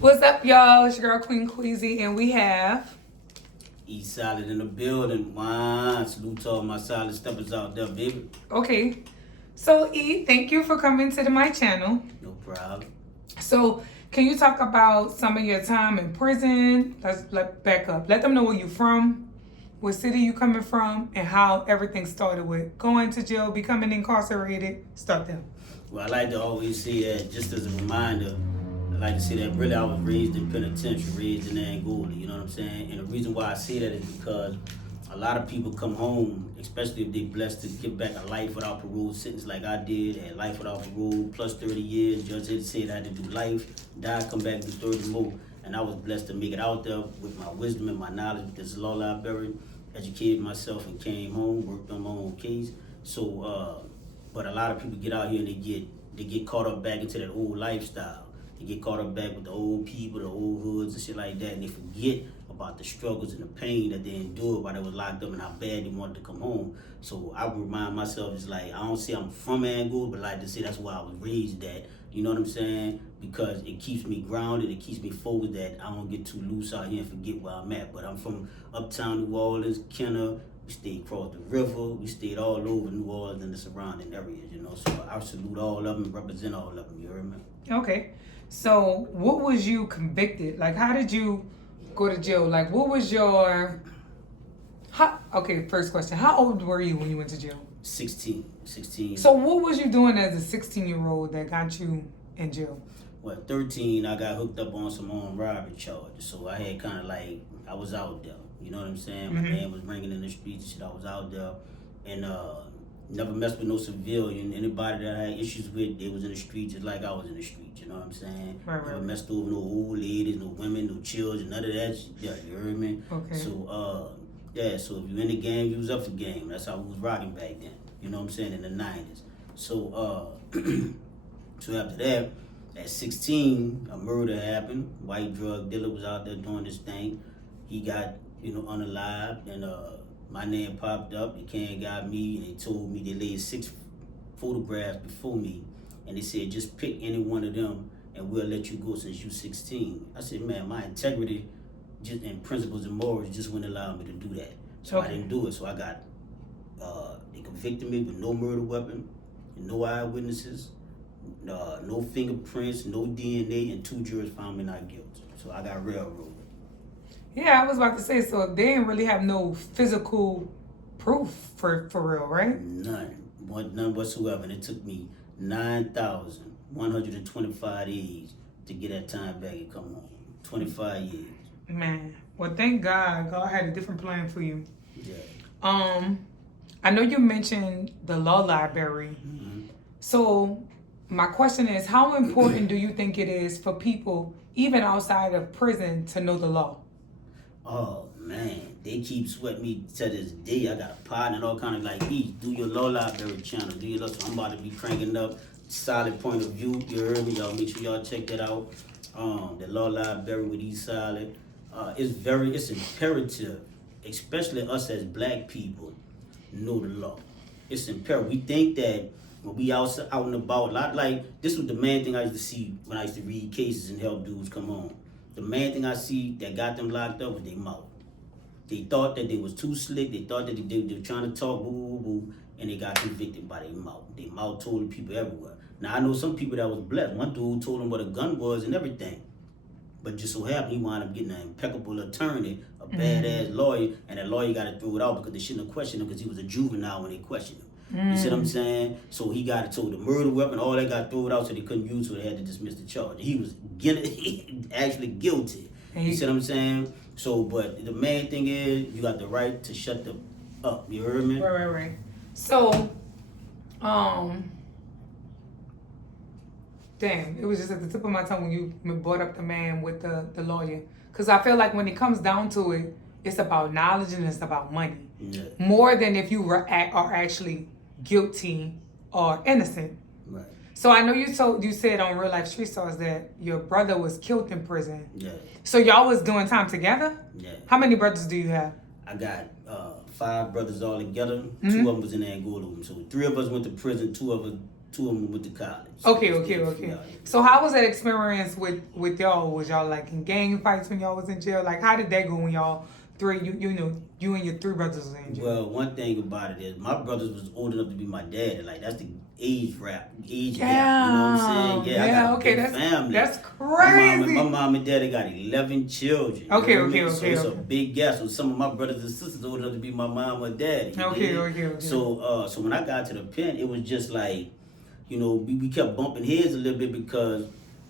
What's up, y'all? It's your girl Queen Queasy, and we have Esolid in the building. Wow. Salute to all my solid steppers out there, baby. okay. So E, thank you for coming to my channel. No problem. So, can you talk about some of your time in prison? Let's back up. Let them know where you from, what city you coming from, and how everything started with going to jail, becoming incarcerated. Start there. Well, I like to always say that just as a reminder. I like to say that really I was raised in penitentiary, raised in Angola, you know what I'm saying? And the reason why I say that is because a lot of people come home, especially if they're blessed to get back a life without parole sentence like I did, had life without parole, plus 30 years, judge had said I had to do life, die, come back, do 30 more. And I was blessed to make it out there with my wisdom and my knowledge with this law library, educated myself and came home, worked on my own case. So, but a lot of people get out here and they get caught up back into that old lifestyle. They get caught up back with the old people, the old hoods and shit like that, and they forget about the struggles and the pain that they endured while they was locked up and how bad they wanted to come home. So I would remind myself, it's like, I don't say I'm from Angola, but like to say that's where I was raised at. You know what I'm saying? Because it keeps me grounded, it keeps me focused that I don't get too loose out here and forget where I'm at. But I'm from uptown New Orleans, Kenner. We stayed across the river. We stayed all over New Orleans and the surrounding areas, you know. So I salute all of them and represent all of them, you heard me? Okay. So, what was you convicted? Like, how did you go to jail? Like, what was your... Okay, first question. How old were you when you went to jail? 16. So, what was you doing as a 16-year-old that got you in jail? Well, 13, I got hooked up on some armed robbery charges. So I had kind of like, I was out there. You know what I'm saying? My man was ringing in the streets and shit. I was out there. And never messed with no civilian. Anybody that I had issues with, they was in the streets just like I was in the streets. You know what I'm saying? Right. Never messed over no old ladies, no women, no children, none of that shit. Yeah, you heard me? Okay. So, yeah, so if you in the game, you was up for game. That's how we was rocking back then. You know what I'm saying? In the 90s. So, so after that, at 16, a murder happened. White drug dealer was out there doing this thing. He got, unalived, and my name popped up. They came and got me, and they told me they laid 6 photographs before me, and they said, just pick any one of them, and we'll let you go since you're 16. I said, man, my integrity just and principles and morals just wouldn't allow me to do that. So I didn't do it. So I got, they convicted me with no murder weapon, no eyewitnesses, no fingerprints, no DNA, and 2 jurors found me not guilty. So I got railroaded. Yeah, I was about to say, so they didn't really have no physical proof for real, right? None whatsoever. And it took me 9,125 days to get that time back and come home. 25 years. Man, well, thank God. God had a different plan for you. Yeah. I know you mentioned the law library. So my question is, how important do you think it is for people, even outside of prison, to know the law? Oh man, they keep sweating me to this day. I got a partner and all kind of like, do your law library channel, do your law. So I'm about to be cranking up Solid Point of View. You heard me, y'all. Make sure y'all check that out. The law library with Esolid. It's imperative, especially us as black people, know the law. It's imperative. We think that when we out and about, this was the main thing I used to see when I used to read cases and help dudes come on. The main thing I see that got them locked up was their mouth. They thought that they was too slick. They thought that they were trying to talk boo, and they got convicted by their mouth. Their mouth told people everywhere. Now, I know some people that was blessed. One dude told them what a gun was and everything. But just so happened, he wound up getting an impeccable attorney, a badass lawyer, and that lawyer got to throw it out because they shouldn't have questioned him because he was a juvenile when they questioned him. You see what I'm saying? So he got told the murder weapon, all that got thrown out so they couldn't use it, so they had to dismiss the charge. He was actually guilty. You see what I'm saying? So, but the main thing is, you got the right to shut them up. You heard me? Right. So, damn, it was just at the tip of my tongue when you brought up the man with the lawyer. Because I feel like when it comes down to it, it's about knowledge and it's about money. Yeah. More than if you are actually guilty or innocent. Right. So I know you said on Real Life Street Stars that your brother was killed in prison. Yeah. So y'all was doing time together? Yeah. How many brothers do you have? I got 5 brothers all together. 2 of them was in Angola. So 3 of us went to prison. 2 of us Two of them went to college. Okay. So how was that experience with y'all? Was y'all like in gang fights when y'all was in jail? Like how did that go when y'all you and your three brothers was in jail? Well, one thing about it is my brothers was old enough to be my dad. Like that's the age gap. You know what I'm saying? Yeah, I got a big family. That's crazy. My mom and daddy got 11 children. Okay. So it's a big gap. So some of my brothers and sisters old enough to be my mom or daddy. Okay. So when I got to the pen, it was just like, you know, we kept bumping heads a little bit because,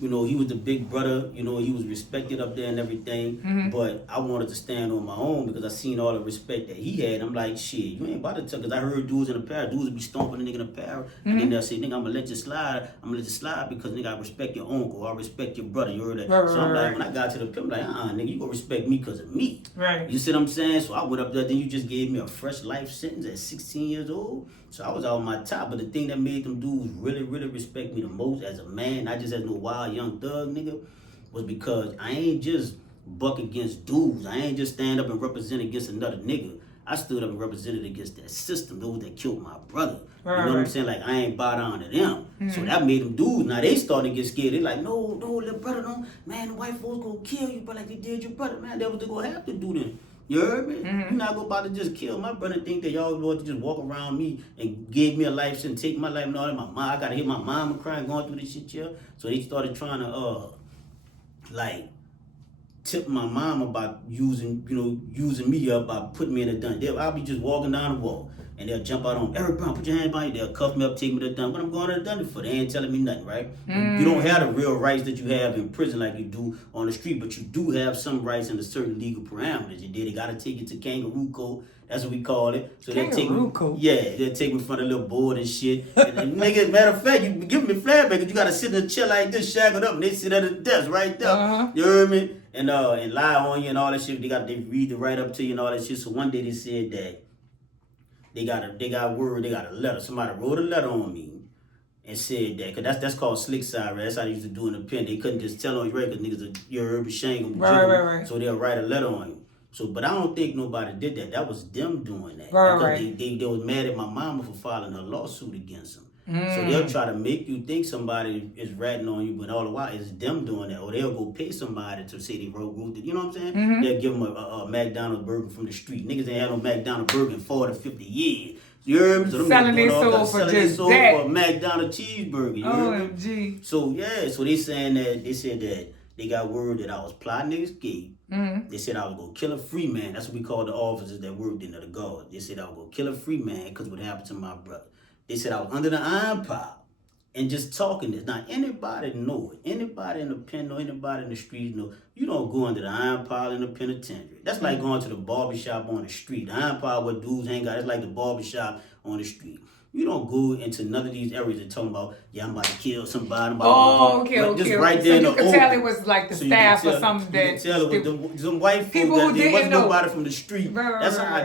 you know, he was the big brother, you know, he was respected up there and everything. Mm-hmm. But I wanted to stand on my own because I seen all the respect that he had. I'm like, shit, you ain't about to tell, because I heard dudes in the parrot, dudes would be stomping a nigga in the parrot. Mm-hmm. And then they'll say, nigga, I'm gonna let you slide. because nigga, I respect your uncle, I respect your brother, you heard that? Right, so I'm like, right. when I got to the pimp, I'm like, nigga, you gonna respect me because of me. Right. You see what I'm saying? So I went up there, then you just gave me a fresh life sentence at 16 years old. So I was out on my top, but the thing that made them dudes really, really respect me the most as a man, not just as no wild young thug nigga, was because I ain't just buck against dudes. I ain't just stand up and represent against another nigga. I stood up and represented against that system, those that killed my brother. Right, you know what I'm saying? Like, I ain't bow down to them. Mm-hmm. So that made them dudes. Now they starting to get scared. They like, no, little brother, no. Man, the white folks gonna kill you, but like they did your brother. Man, that's what they gonna have to do then. You heard me? Mm-hmm. You're not about to just kill my brother and think that y'all going to just walk around me and give me a life sentence, take my life and all that. My mom, I gotta hear my mama crying, going through this shit here. So they started trying to like tip my mom about using me up by putting me in a dungeon. I'll be just walking down the wall and they'll jump out on me. Eric Brown, put your hands behind you. They'll cuff me up, take me to the dungeon. What I'm going to the dungeon for? They ain't telling me nothing, right? You don't have the real rights that you have in prison like you do on the street, but you do have some rights in the certain legal parameters. They got to take you to kangaroo court. That's what we call it. So they'll take me, yeah, they'll take me in front of a little board and shit. And nigga, matter of fact, you give me flashback, you got to sit in a chair like this, shackled up, and they sit at a desk right there. Uh-huh. You heard me? And lie on you and all that shit. They read it right up to you and all that shit. So one day they said that they got a letter. Somebody wrote a letter on me and said that, because that's called slick side, right? That's how they used to do in the pen. They couldn't just tell on your record, niggas you're urban shame. Right. So they'll write a letter on you. So, but I don't think nobody did that. That was them doing that. Right. They was mad at my mama for filing a lawsuit against them. So they'll try to make you think somebody is ratting on you, but all the while it's them doing that. Or they'll go pay somebody to say they wrote it. You know what I'm saying? Mm-hmm. They'll give them a McDonald's burger from the street. Niggas ain't had no McDonald's burger in 40, 50 years. You heard me? So selling their soul for just that. For a McDonald's cheeseburger. You heard me? OMG. So yeah, so they said that they got word that I was plotting to escape. Mm-hmm. They said I was gonna kill a free man. That's what we call the officers that worked in the guard. They said I was gonna kill a free man because what happened to my brother. They said I was under the iron pile and just talking this. Now anybody know it. Anybody in the pen or anybody in the streets know you don't go under the iron pile in the penitentiary. That's like going to the barbershop on the street. The iron pile where dudes hang out. It's like the barbershop on the street. You don't go into none of these areas and talking about, yeah, I'm about to kill somebody. Okay. Just right there so in the you could tell it was like the staff or something that... You can tell it was some white people folks who there wasn't didn't know. nobody from the street. Right.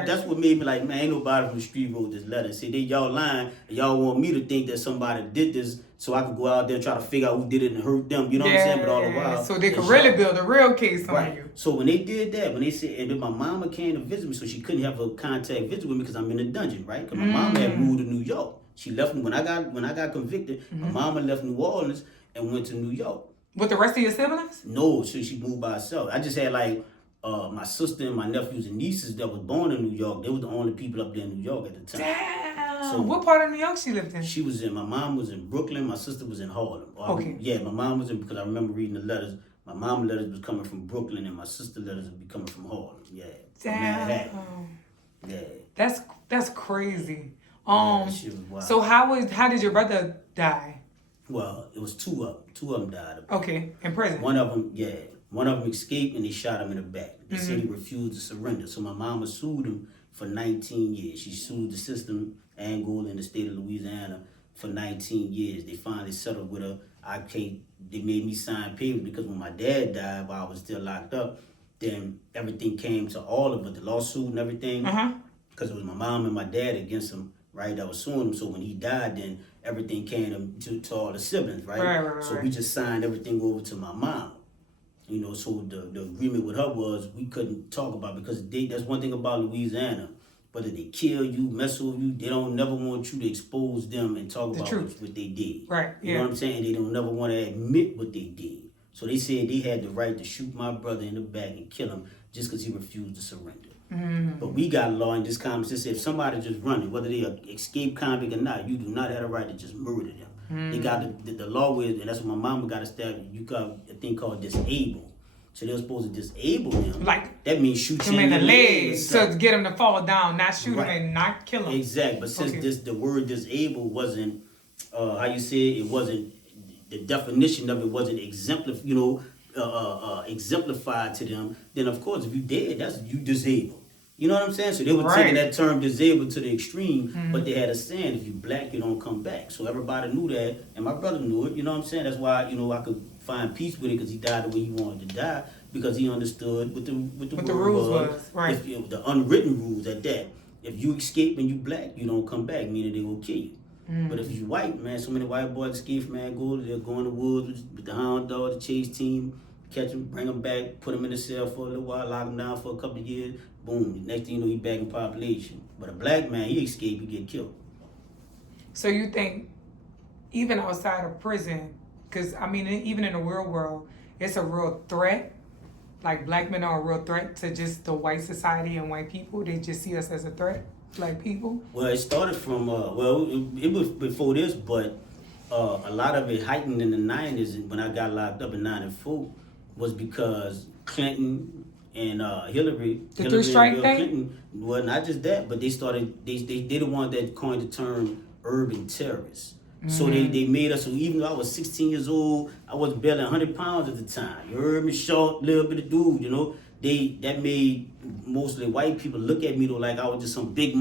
That's what made me like, man, ain't nobody from the street wrote this letter. See, y'all lying, and y'all want me to think that somebody did this so I could go out there and try to figure out who did it and hurt them. You know what I'm saying? But all the while... So they could really build a real case on you. So when they did that, when they said, and then my mama came to visit me, so she couldn't have a contact visit with me because I'm in the dungeon, right? Because my mama had moved to New York. She left me when I got convicted. My mama left New Orleans and went to New York. With the rest of your siblings? No, so she moved by herself. I just had like my sister and my nephews and nieces that was born in New York. They were the only people up there in New York at the time. Damn. So what part of New York she lived in? My mom was in Brooklyn. My sister was in Harlem. Okay. My mom was in, because I remember reading the letters. My mom letters was coming from Brooklyn and my sister letters would be coming from Harlem. Yeah. Damn. Yeah. That's crazy. So how did your brother die? Well, it was two of them. Two of them died. Okay, in prison. One of them escaped and they shot him in the back. They said he refused to surrender. So my mama sued him for 19 years. She sued the system, Angola, in the state of Louisiana for 19 years. They finally settled with her. They made me sign papers because when my dad died while I was still locked up, then everything came to all of it, the lawsuit and everything. Because it was my mom and my dad against him. Right, that was suing him. So when he died, then everything came to all the siblings, right? So we just signed everything over to my mom. You know, so the agreement with her was we couldn't talk about, because that's one thing about Louisiana. whether they kill you, mess with you, they don't never want you to expose them and talk about what they did. Right. You know what I'm saying? They don't never want to admit what they did. So they said they had the right to shoot my brother in the back and kill him just because he refused to surrender. But we got a law in this Congress that says if somebody just running, whether they are escaped convict or not, you do not have a right to just murder them. They got the law is, and that's what my mama got established. You got a thing called disable. So they were supposed to disable him. Like that means shoot him in the legs to get him to fall down, not shoot him and not kill him. Exactly. But since the word disable wasn't how you say it wasn't the definition of it wasn't exemplified to them, then of course if you dead, that's you disabled. You know what I'm saying? So they were taking that term disabled to the extreme, but they had a saying, if you black, you don't come back. So everybody knew that, and my brother knew it. You know what I'm saying? That's why, I could find peace with it, because he died the way he wanted to die, because he understood what the rules was. Right. The unwritten rules at that. If you escape and you black, you don't come back, meaning they will kill you. But if you white, man, so many white boys escape, man, they'll go in the woods with the hound dog, the chase team, catch them, bring them back, put them in the cell for a little while, lock them down for a couple of years, boom, next thing you know, he back in population. But a black man, he escape, he get killed. So you think, even outside of prison, because, I mean, even in the real world, it's a real threat? Like, black men are a real threat to just the white society and white people? They just see us as a threat, like people? Well, it started from, it was before this, but a lot of it heightened in the 90s when I got locked up in 94 was because Clinton and Hillary the three-strike thing? Clinton, well, not just that, but they the ones that coined the term urban terrorists. So they made us, so even though I was 16 years old, I was barely 100 pounds at the time. You heard me, short, little bit of dude, that made mostly white people look at me though like I was just some big,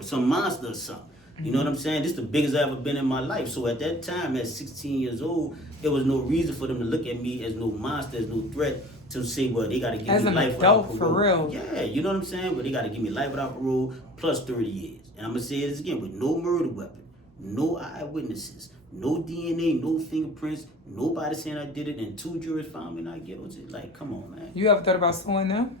some monster or something. You know what I'm saying? This is the biggest I've ever been in my life. So at that time, at 16 years old, there was no reason for them to look at me as no monster, as no threat, to say, well, they got to give me life without parole. For real. Yeah, you know what I'm saying? Well, they got to give me life without parole plus 30 years. And I'm going to say this again, with no murder weapon, no eyewitnesses, no DNA, no fingerprints, nobody saying I did it, and 2 jurors found me not guilty. Like, come on, man. You ever thought about suing them?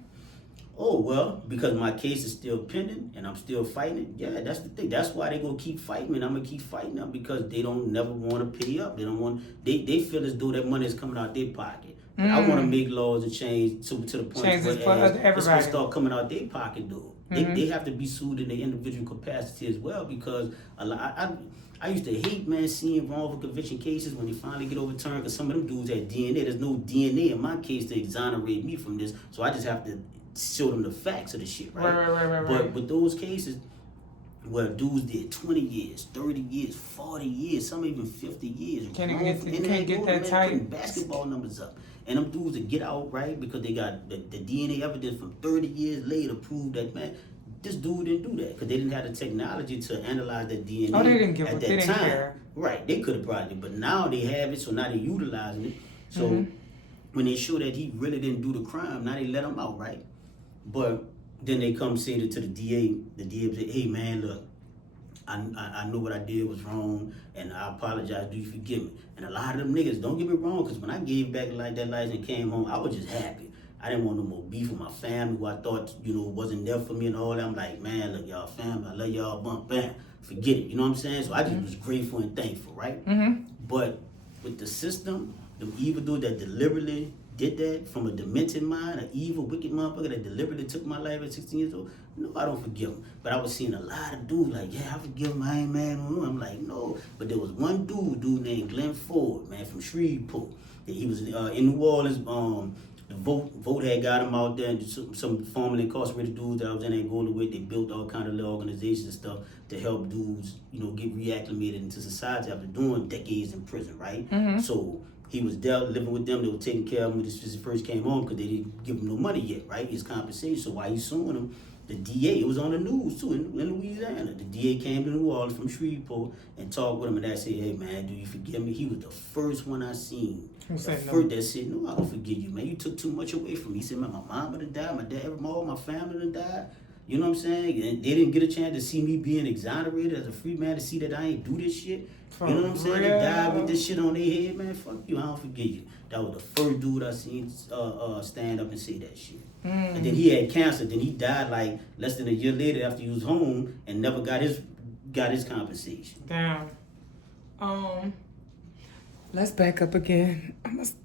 Oh, well, because my case is still pending and I'm still fighting it. Yeah, that's the thing. That's why they gonna keep fighting me, and I'm gonna keep fighting them, because they don't never want to pay up. They don't want. They feel as though that money is coming out their pocket. But I want to make laws and change to the point where it's gonna start coming out their pocket, though. They have to be sued in their individual capacity as well, because I used to hate, man, seeing wrongful conviction cases when they finally get overturned, because some of them dudes had DNA. There's no DNA in my case to exonerate me from this, so I just have to show them the facts of the shit, right? But with those cases where dudes did 20 years, 30 years, 40 years, some even 50 years, can't get that tight. Basketball numbers up. And them dudes that get out, right, because they got the DNA evidence from 30 years later prove that, man, this dude didn't do that, because they didn't have the technology to analyze that DNA. Oh, they didn't give at it. that they didn't time. Care. Right, they could have brought it, but now they have it, so now they're utilizing it. So when they show that he really didn't do the crime, now they let him out, right? But then they come say it to the DA. The DA say, hey, man, look, I know what I did was wrong, and I apologize. Do you forgive me? And a lot of them niggas, don't get me wrong, because when I gave back like that license and came home, I was just happy. I didn't want no more beef with my family, who I thought, wasn't there for me and all that. I'm like, man, look, y'all family, I love y'all, bump, bam, forget it. You know what I'm saying? So I just was grateful and thankful, right? But with the system, the evildoer that deliberately did that from a demented mind, an evil, wicked motherfucker that deliberately took my life at 16 years old, no, I don't forgive him. But I was seeing a lot of dudes like, yeah, I forgive him, I ain't mad on him. I'm like, no. But there was one dude named Glenn Ford, man, from Shreveport. He was in New Orleans. The vote had got him out there, and some formerly incarcerated dudes that I was in Angola with, they built all kind of little organizations and stuff to help dudes, get reacclimated into society after doing decades in prison, right? So he was there living with them. They were taking care of him when he first came home, because they didn't give him no money yet, right? His compensation. So while he's suing him, the DA, it was on the news too in Louisiana. The DA came to New Orleans from Shreveport and talked with him, and I said, hey, man, do you forgive me? He was the first one I seen. That said, no, I don't forgive you, man. You took too much away from me. He said, man, my mom would have died, my dad, all my family would have died. You know what I'm saying? And they didn't get a chance to see me being exonerated as a free man, to see that I ain't do this shit. You know what I'm saying? They died with this shit on their head, man. Fuck you, I don't forgive you. That was the first dude I seen stand up and say that shit. And then he had cancer. Then he died like less than a year later after he was home and never got his compensation. Damn. Let's back up again. I'm gonna stop.